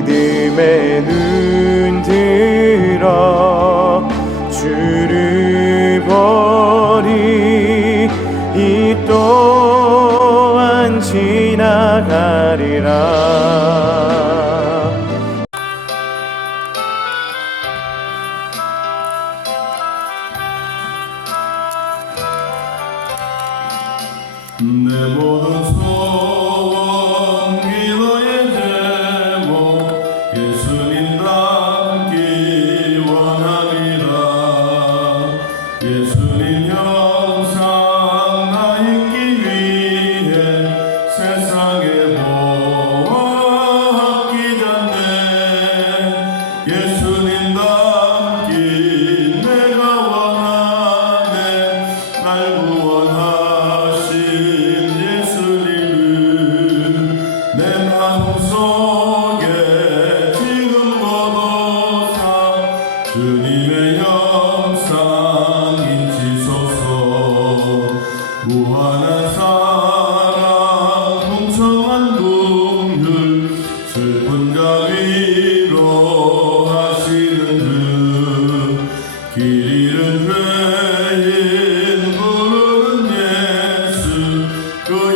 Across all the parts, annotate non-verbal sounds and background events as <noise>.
믿음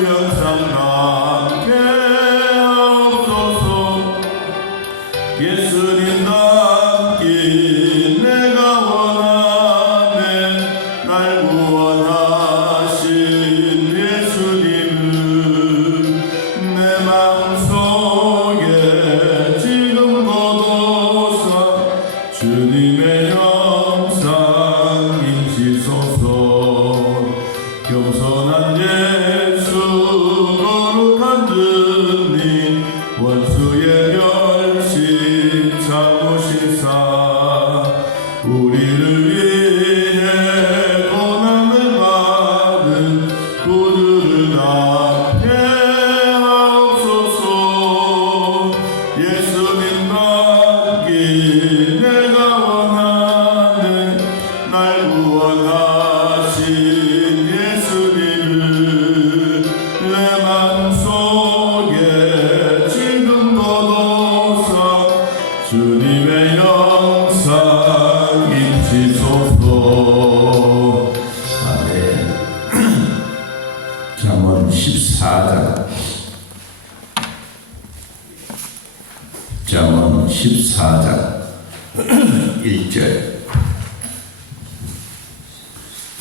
그 형상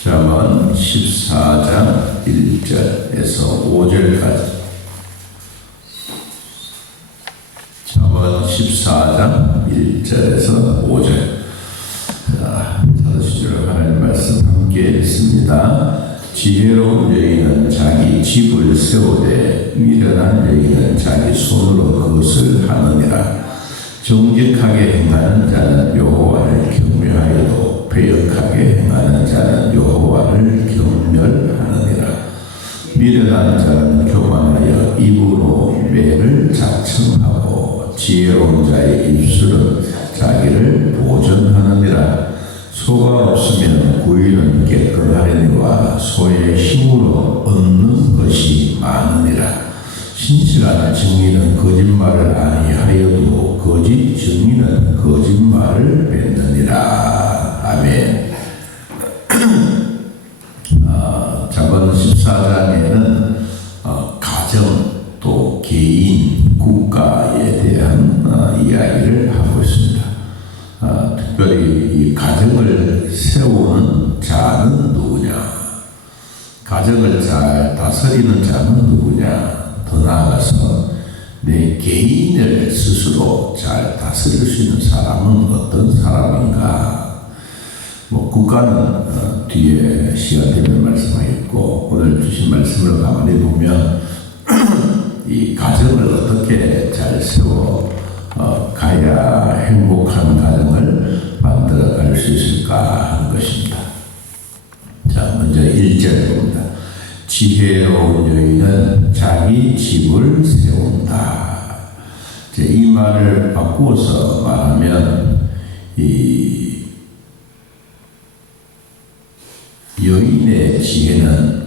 잠언 14장 1절에서 5절까지 잠언 14장 1절에서 5절 자, 찾으시도록 하나님 말씀 함께 읽습니다. 지혜로운 여인은 자기 집을 세우되 미련한 여인은 자기 손으로 그것을 하느니라. 정직하게 행하는 자는 여호와를 경외하여도 배역하게 행하는 자는 여호와를 경멸하느니라. 미련한 자는 교만하여 입으로 매를 작성하고 지혜로운 자의 입술은 자기를 보존하느니라. 소가 없으면 구이는 깨끗하려니와 소의 힘으로 얻는 것이 많으니라. 신실한 증인은 거짓말을 아니하여도 거짓 증인은 거짓 잘 다스리는 자는 누구냐? 더 나아가서 내 개인을 스스로 잘 다스릴 수 있는 사람은 어떤 사람인가? 뭐 국가는 어, 뒤에 시간 되면 말씀하겠고 오늘 주신 말씀을 가만히 보면 <clears throat> 이 가정을 어떻게 잘 세워 어, 가야 행복한 가정을 만들어 갈 수 있을까 하는 것입니다. 자, 먼저 1절 봅니다. 지혜로운 여인은 자기 집을 세운다. 이제 이 말을 바꾸어서 말하면 이 여인의 지혜는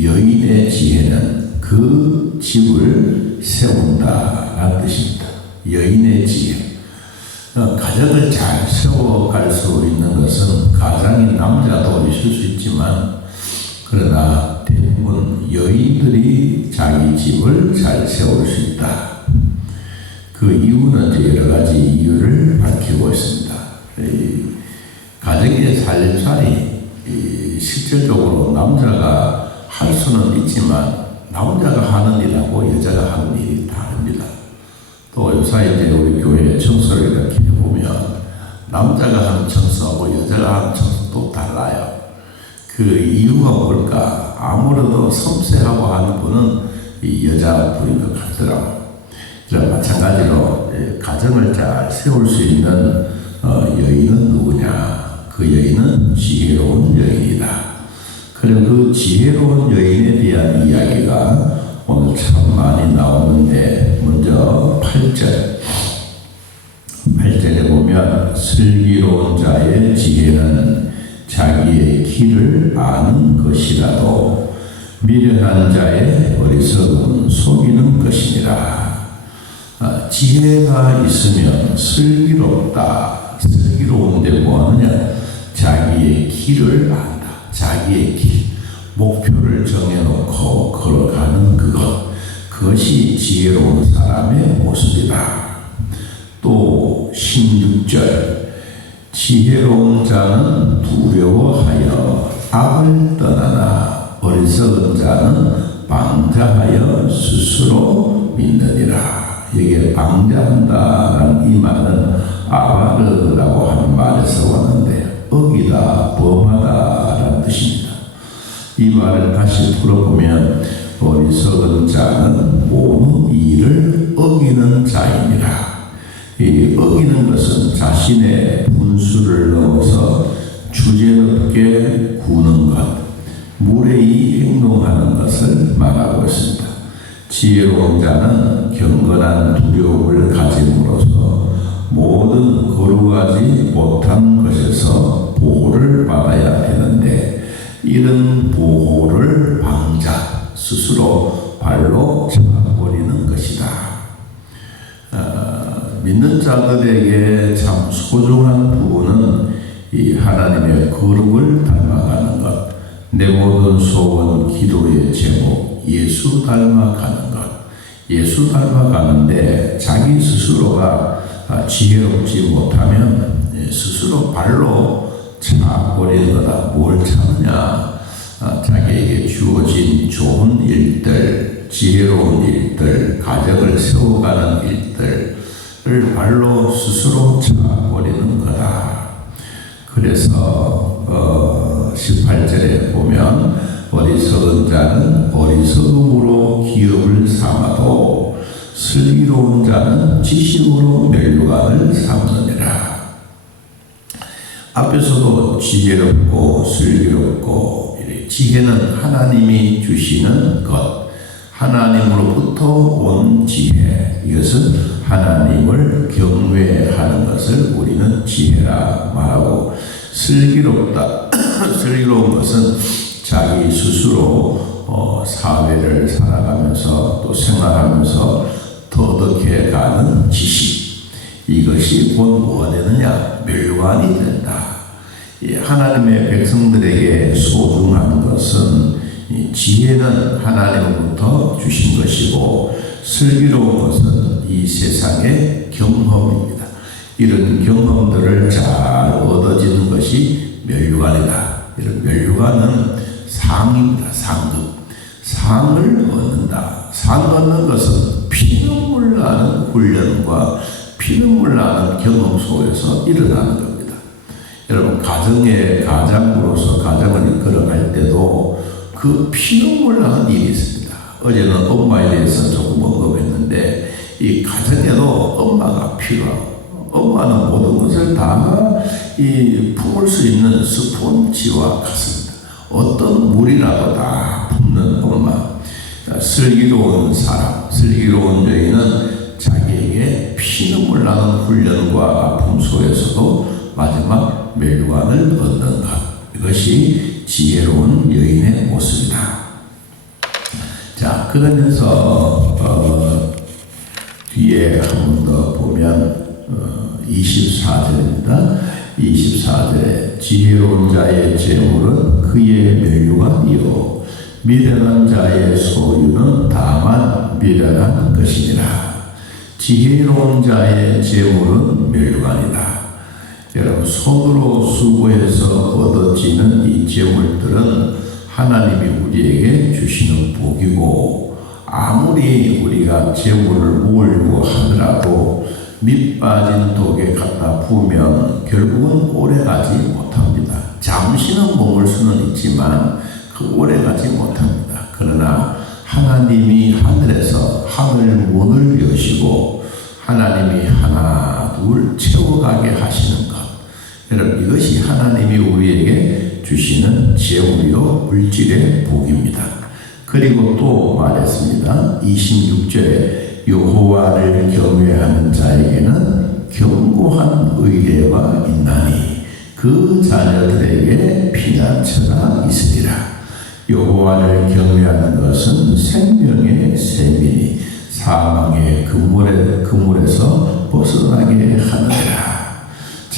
여인의 지혜는 그 집을 세운다라는 뜻입니다. 여인의 지혜. 어, 가정을 잘 세워갈 수 있는 것은 가장인 남자도 있을 수 있지만 그러나 대부분 여인들이 자기 집을 잘 세울 수 있다. 그 이유는 여러 가지 이유를 밝히고 있습니다. 이 가정의 살림살이 이 실질적으로 남자가 할 수는 있지만 남자가 하는 일하고 여자가 하는 일이 다릅니다. 또 요새 이제 우리 교회 청소를 이렇게 보면 남자가 하는 청소하고 여자가 하는 청소도 달라요. 그 이유가 뭘까? 아무래도 섬세하고 하는 분은 이 여자 분인 것 같더라고요. 마찬가지로 예, 가정을 잘 세울 수 있는 어, 여인은 누구냐? 그 여인은 지혜로운 여인이다. 그리고 그 지혜로운 여인에 대한 이야기가 오늘 참 많이 나오는데 먼저 8절 8절에 보면 슬기로운 자의 지혜는 자기의 길을 아는 것이라도 미련한 자의 어리석음은 속이는 것이니라. 아, 지혜가 있으면 슬기롭다. 슬기로운데 뭐하느냐? 자기의 길을 안다. 자기의 길. 목표를 정해놓고 걸어가는 그것. 그것이 지혜로운 사람의 모습이다. 또 16절 지혜로운 자는 두려워하여 악을 떠나나 어리석은 자는 방자하여 스스로 믿느니라. 이게 방자한다라는 이 말은 아바르라고 하는 말에서 왔는데 어기다 범하다라는 뜻입니다. 이 말을 다시 풀어보면 어리석은 자는 모든 일을 어기는 자이니라. 이 어기는 것은 자신의 분수를 넘어서 주제롭게 구는 것, 무례히 행동하는 것을 말하고 있습니다. 지혜로운 자는 경건한 두려움을 가짐으로써 모든 거룩하지 못한 것에서 보호를 받아야 되는데 이런 보호를 방자 스스로 발로 잡아버리는 것이다. 어, 믿는 자들에게 참 소중한 부분은 이 하나님의 거룩을 닮아가는 것, 내 모든 소원 기도의 제목 예수 닮아가는 것, 예수 닮아가는데 자기 스스로가 아, 지혜롭지 못하면 예, 스스로 발로 차버리는 거다. 뭘 차느냐? 아, 자기에게 주어진 좋은 일들, 지혜로운 일들, 가정을 세워가는 일들 을 발로 스스로 차버리는 거다. 그래서 어, 18절에 보면 어리석은 자는 어리석음으로 기업을 삼아도 슬기로운 자는 지식으로 멸류관을 삼느니라. 앞에서도 지혜롭고 슬기롭고 지혜는 하나님이 주시는 것, 하나님으로부터 온 지혜. 이것은 하나님을 경외하는 것을 우리는 지혜라 말하고 슬기롭다. <coughs> 슬기로운 것은 자기 스스로 어, 사회를 살아가면서 또 생활하면서 터득해 가는 지식. 이것이 곧 뭐가 되느냐? 멸관이 된다. 이 하나님의 백성들에게 소중한 것은 이 지혜는 하나님으로부터 주신 것이고 슬기로운 것은 이 세상의 경험입니다. 이런 경험들을 잘 얻어지는 것이 멸류관이다. 이런 멸류관은 상입니다. 상급. 상을 얻는다. 상 얻는 것은 피눈물 나는 훈련과 피눈물 나는 경험 속에서 일어나는 겁니다. 여러분 가정의 가장으로서 가정을 이끌어갈 때도 그 피눈물 나는 일이 있습니다. 어제는 엄마에 대해서 조금 언급했는데 이 가정에도 엄마가 필요하고 엄마는 모든 것을 다 이 품을 수 있는 스폰지와 같습니다. 어떤 물이라도 다 품는 엄마. 슬기로운 사람, 슬기로운 여인은 자기에게 피눈물 나는 훈련과 아픔 속에서도 마지막 멸관을 얻는 것. 이것이 지혜로운 여인의 모습이다. 자, 그러면서 어, 뒤에 한 번 더 보면 어, 24절입니다. 24절에 지혜로운 자의 재물은 그의 멸류관이요 미련한 자의 소유는 다만 미련한 것이니라. 지혜로운 자의 재물은 멸류관이다. 여러분 손으로 수고해서 얻어지는 이 재물들은 하나님이 우리에게 주시는 복이고 아무리 우리가 재물을 모으려고 하더라도 밑 빠진 독에 갖다 부으면 결국은 오래 가지 못합니다. 잠시는 먹을 수는 있지만 그 오래 가지 못합니다. 그러나 하나님이 하늘에서 하늘 문을 여시고 하나님이 하나 둘 채워가게 하시는 것. 여러분 이것이 하나님이 우리에게 주시는 재물이요 물질의 복입니다. 그리고 또 말했습니다. 26절에 여호와를 경외하는 자에게는 견고한 의뢰가 있나니 그 자녀들에게 피난처가 있으리라. 여호와를 경외하는 것은 생명의 셈이니 사망의 그물에, 그물에서 벗어나게 하느니라.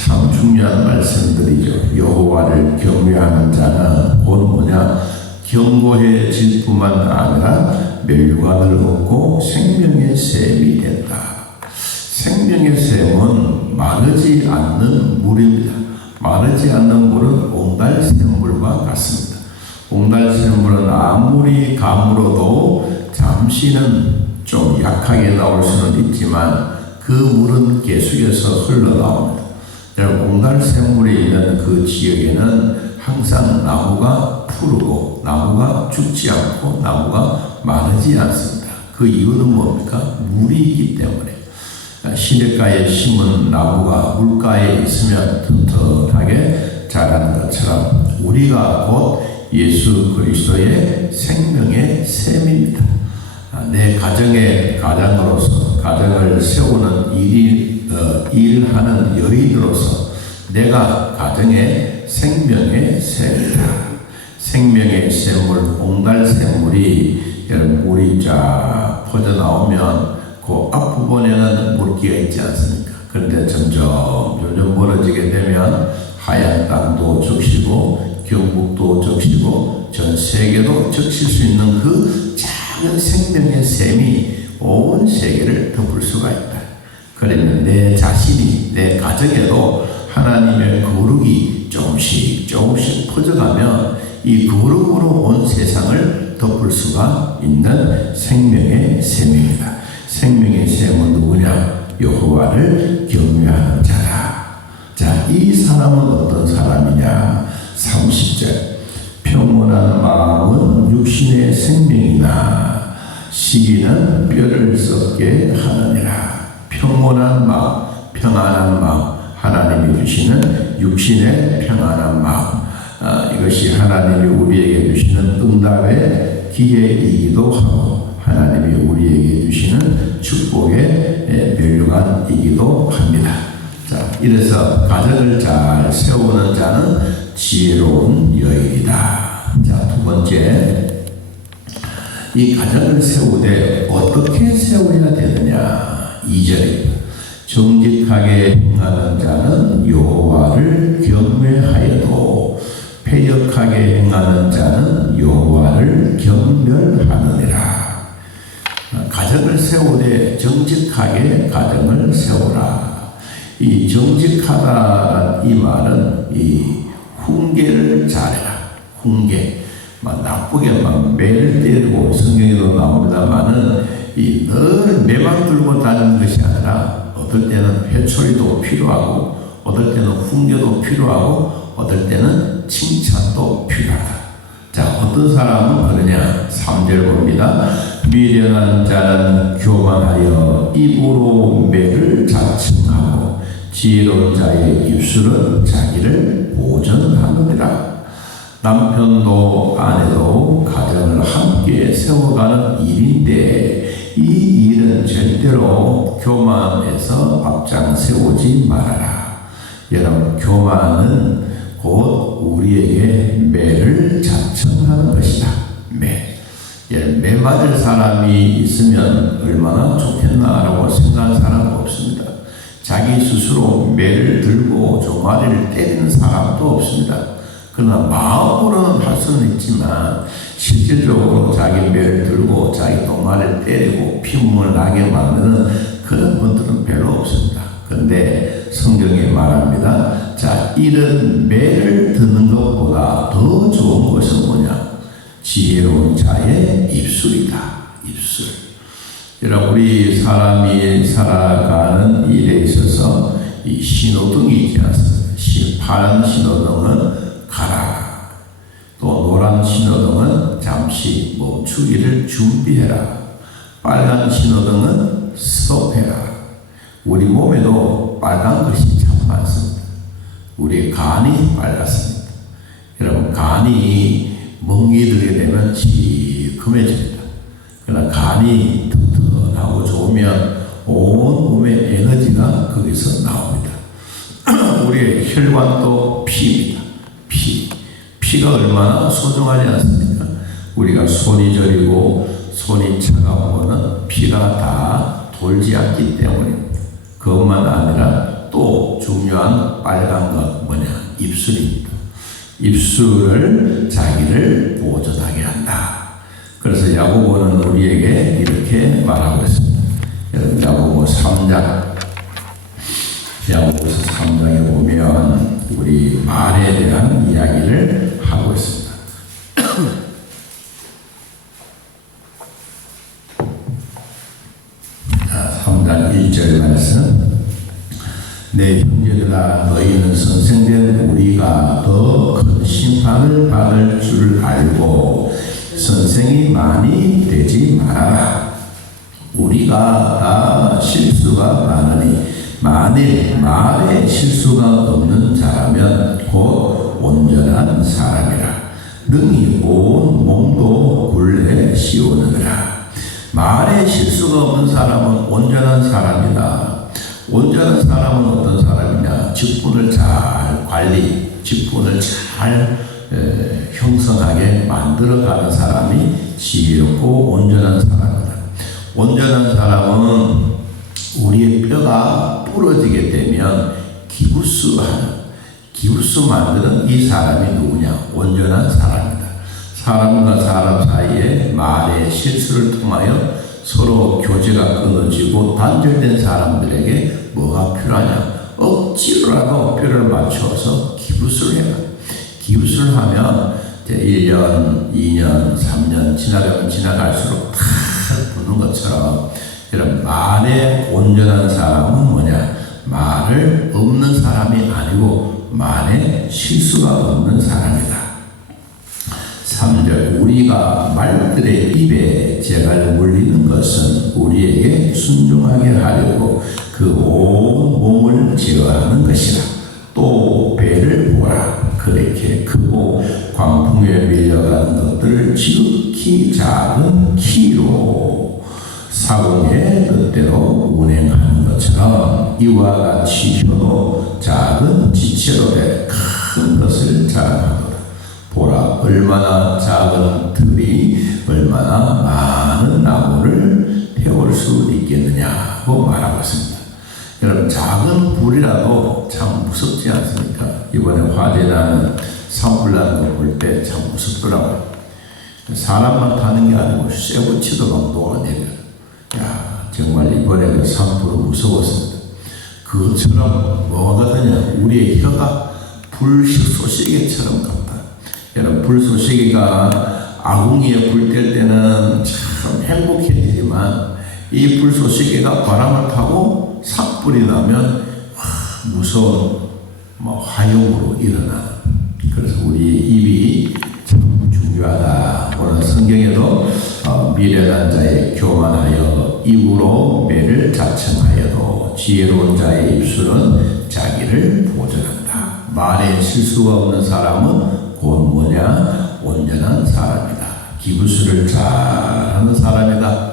참 중요한 말씀들이죠. 여호와를 경외하는 자는 곧 뭐냐? 경고해질 뿐만 아니라 멸류관을 얻고 생명의 셈이 된다. 생명의 셈은 마르지 않는 물입니다. 마르지 않는 물은 옹달 샘물과 같습니다. 옹달 샘물은 아무리 가물어도 잠시는 좀 약하게 나올 수는 있지만 그 물은 계속해서 흘러나옵니다. 여러분, 옹달샘물이 있는 그 지역에는 항상 나무가 푸르고 나무가 죽지 않고 나무가 마르지 않습니다. 그 이유는 뭡니까? 물이 있기 때문에. 시냇가에 심은 나무가 물가에 있으면 튼튼하게 자라는 것처럼 우리가 곧 예수 그리스도의 생명의 셈입니다. 아, 내 가정의 가장으로서 가정을 세우는 일이 어, 일하는 여인으로서 내가 가정의 생명의 셈이다. 생명의 샘물, 옹달 샘물이 물이 쫙 퍼져 나오면 그 앞부분에는 물기가 있지 않습니까? 그런데 점점 점점 멀어지게 되면 하얀 땅도 적시고 경북도 적시고 전 세계도 적실 수 있는 그 작은 생명의 샘이 온 세계를 덮을 수가 있다. 그러면 내 자신이 내 가정에도 하나님의 거룩이 조금씩 조금씩 퍼져가면 이 거룩으로 온 세상을 덮을 수가 있는 생명의 셈입니다. 생명의 셈은 누구냐? 여호와를 경외하는 자다. 자, 이 사람은 어떤 사람이냐? 30절. 평온한 마음은 육신의 생명이나 시기는 뼈를 썩게 하느니라. 평온한 마음, 평안한 마음, 하나님이 주시는 육신의 평안한 마음. 아, 이것이 하나님이 우리에게 주시는 응답의 기회이기도 하고 하나님이 우리에게 주시는 축복의 예, 멸류관이기도 합니다. 자, 이래서 가정을 잘 세우는 자는 지혜로운 여인이다. 자, 두 번째. 이 가정을 세우되 어떻게 세워야 되느냐? 2절입니다. 정직하게 행하는 자는 여호와를 경외하여도 패역하게 행하는 자는 여호와를 경멸하느니라. 가정을 세우되 정직하게 가정을 세우라. 이 정직하다는 이 말은 이 훈계를 잘해라. 훈계. 막 나쁘게 막 매를 때리고 성경에도 나옵니다만은 이늘 매만 들고 다니는 것이 아니라 어떨 때는 회초리도 필요하고 어떨 때는 훈계도 필요하고 어떨 때는 칭찬도 필요하다. 자, 어떤 사람은 그러냐? 3절 봅니다. 미련한 자는 교만하여 입으로 매를 자칭하고 지혜로운 자의 입술은 자기를 보전하느니라. 남편도 아내도 가정을 함께 세워가는 일인데 이 일은 절대로 교만에서 앞장 세우지 말아라. 여러분, 교만은 곧 우리에게 매를 자청하는 것이다. 매. 예, 매 맞을 사람이 있으면 얼마나 좋겠나라고 생각하는 사람은 없습니다. 자기 스스로 매를 들고 종아리를 때리는 사람도 없습니다. 그러나 마음으로는 할 수는 있지만 실질적으로 자기 매를 들고 자기 동아리를 때리고 피문을 나게 만드는 그런 분들은 별로 없습니다. 근데 성경이 말합니다. 자, 이런 매를 드는 것보다 더 좋은 것은 뭐냐? 지혜로운 자의 입술이다. 입술. 여러분, 우리 사람이 살아가는 일에 있어서 이 신호등이 있지 않습니까? 시- 파란 신호등은 가라. 또 노란 신호등은 잠시 멈추기를 준비해라. 빨간 신호등은 스톱해라. 우리 몸에도 빨간 것이 참 많습니다. 우리 간이 빨갛습니다. 여러분, 간이 멍이 들게 되면 시커매집니다. 그러나 간이 튼튼하고 좋으면 온 몸의 에너지가 거기서 나옵니다. <clears throat> 우리의 혈관도 피입니다. 피. 피가 얼마나 소중하지 않습니까? 우리가 손이 저리고 손이 거는 피가 다 돌지 않기 때문입니다. 그것만 아니라 또 중요한 빨간 것 뭐냐? 입술입니다. 입술을 자기를 보존하게 한다. 그래서 야고보는 우리에게 이렇게 말하고 있습니다. 여러분 야고보 3장 야고보서 3장에 보면 우리 말에 대한 이야기를 하고 있습니다. <clears throat> 자, 3장 1절 말씀 내 형제들아 너희는 선생된 우리가 더 큰 심판을 받을 줄 알고 선생이 많이 되지 말아라. 우리가 다 실수가 많으니 만일 말에 실수가 없는 자라면 곧 온전한 사람이라. 능히 온 몸도 굴레 씌우느니라. 말에 실수가 없는 사람은 온전한 사람이다. 온전한 사람은 어떤 사람이냐? 직분을 잘 관리, 직분을 잘 에, 형성하게 만들어가는 사람이 지혜롭고 온전한 사람이다. 온전한 사람은 우리의 뼈가 부러지게 되면 기부스하는 기부스 만드는 이 사람이 누구냐? 온전한 사람이다. 사람과 사람 사이에 말의 실수를 통하여 서로 교제가 끊어지고 단절된 사람들에게 뭐가 필요하냐? 억지로라도 뼈를 맞춰서 기부스를 해라. 기부스를 하면 이제 1년, 2년, 3년 지나가면 지나갈수록 다 붙는 것처럼 이런 말에 온전한 사람은 뭐냐? 말을 없는 사람이 아니고 말에 실수가 없는 사람이다. 3절 우리가 말들의 입에 재갈 물리는 것은 우리에게 순종하게 하려고 그 온 몸을 제어하는 것이라 또 배를 보라 그렇게 크고 광풍에 밀려가는 것들을 지극히 작은 키로 사공의 뜻대로 운행하는 것처럼 이와 같이 혀도 작은 지체로 돼 큰 것을 자랑하도다 보라 얼마나 작은 들이 얼마나 많은 나무를 태울 수 있겠느냐고 말하고 있습니다. 여러분 작은 불이라도 참 무섭지 않습니까? 이번에 화재나는 산불 나는 거볼때 참 무섭더라고요. 사람만 타는 게 아니고 쇠붙이도 막 녹아내려. 야 정말 이번에 그 산불은 무서웠습니다. 그것처럼 뭐거든요. 우리의 혀가 불소시계처럼 여러분 불소시계가 아궁이에 불 뗄 때는 참 행복해지지만 이 불소시계가 바람을 타고 산불이 나면 와, 무서운 뭐 화용으로 일어나. 그래서 우리 입이 참 중요하다. 오늘 성경에도 어, 미련한 자의 교만하여 입으로 매를 자청하여도 지혜로운 자의 입술은 자기를 보존한다. 말에 실수가 없는 사람은 곧 뭐냐? 온전한 사람이다. 기부수를 잘하는 사람이다.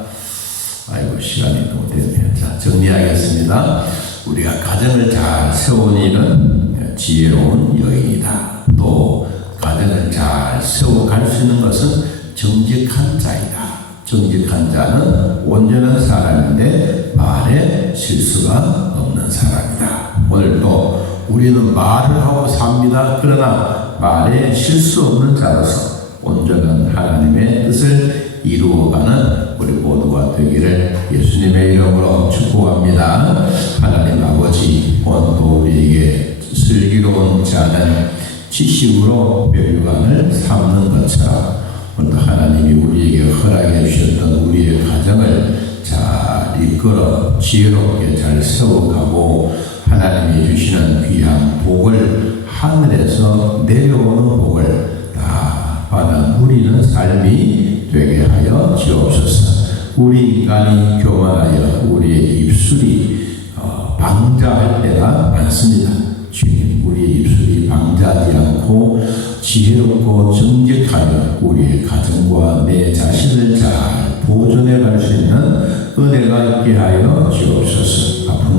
아이고 시간이 너무 됐네요. 자 정리하겠습니다. 우리가 가정을 잘 세운 이는 지혜로운 여인이다. 또 가정을 잘 세워갈 수 있는 것은 정직한 자이다. 정직한 자는 온전한 사람인데 말에 실수가 없는 사람이다. 오늘도 우리는 말을 하고 삽니다. 그러나 말에 실수 없는 자로서 온전한 하나님의 뜻을 이루어가는 우리 모두가 되기를 예수님의 이름으로 축복합니다. 하나님 아버지 오늘도 우리에게 슬기로운 자는 지식으로 멸류관을 삼는 것처럼 오늘 하나님이 우리에게 허락해 주셨던 우리의 가정을 잘 이끌어 지혜롭게 잘 세워가고 하나님이 주시는 귀한 복을 하늘에서 내려오는 복을 다 받아 누리는 삶이 되게 하여 주옵소서. 우리 인간이 교만하여 우리의 입술이 어, 방자할 때가 많습니다. 주님, 우리의 입술이 방자하지 않고 지혜롭고 정직하여 우리의 가정과 내 자신을 잘 보존해 갈 수 있는 은혜가 있게 하여 주옵소서.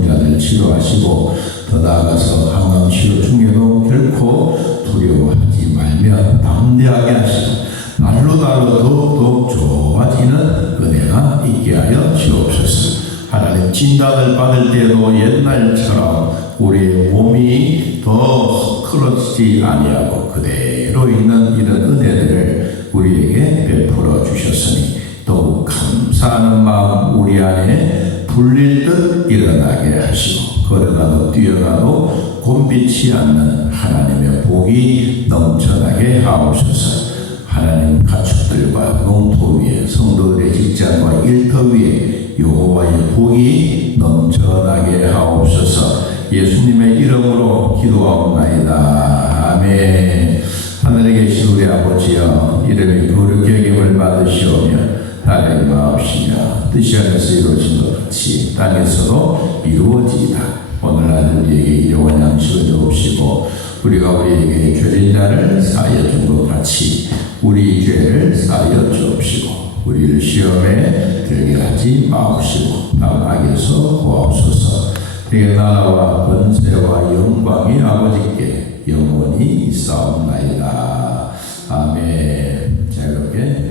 자들 치료하시고 더 나아가서 항암 치료 중에도 결코 두려워하지 말며 담대하게 하시고 날로 날로 더욱 좋아지는 은혜가 있게 하여 주옵소서. 하나님 진단을 받을 때도 옛날처럼 우리의 몸이 더 흐트러지지 아니하고 그대로 있는 이런 은혜들을 우리에게 베풀어 주셨으니 더욱 감사하는 마음 우리 안에 불릴 듯 일어나게 하시고 걸어가도 뛰어가도 곤빛이 않는 하나님의 복이 넘쳐나게 하옵소서. 하나님 가축들과 농토 위에 성도들의 직장과 일터 위에 여호와의 복이 넘쳐나게 하옵소서. 예수님의 이름으로 기도하옵나이다. 아멘. 하늘에 계신 우리 아버지여 이름이 거룩히 여김을 받으시오며 나의 마옵시며 뜻이 안에서 이루어진 것 같이 땅에서도 이루어지이다. 오늘 하늘 우리에게 일용할 양식을 주옵시고 우리가 우리에게 죄인 자를 사하여 준 것 같이 우리 죄를 사하여 주옵시고 우리를 시험에 들게 하지 마옵시고 다음 악에서 구하옵소서. 내게 나라와 권세와 영광이 아버지께 영원히 있사옵나이다. 아멘. 자 이렇게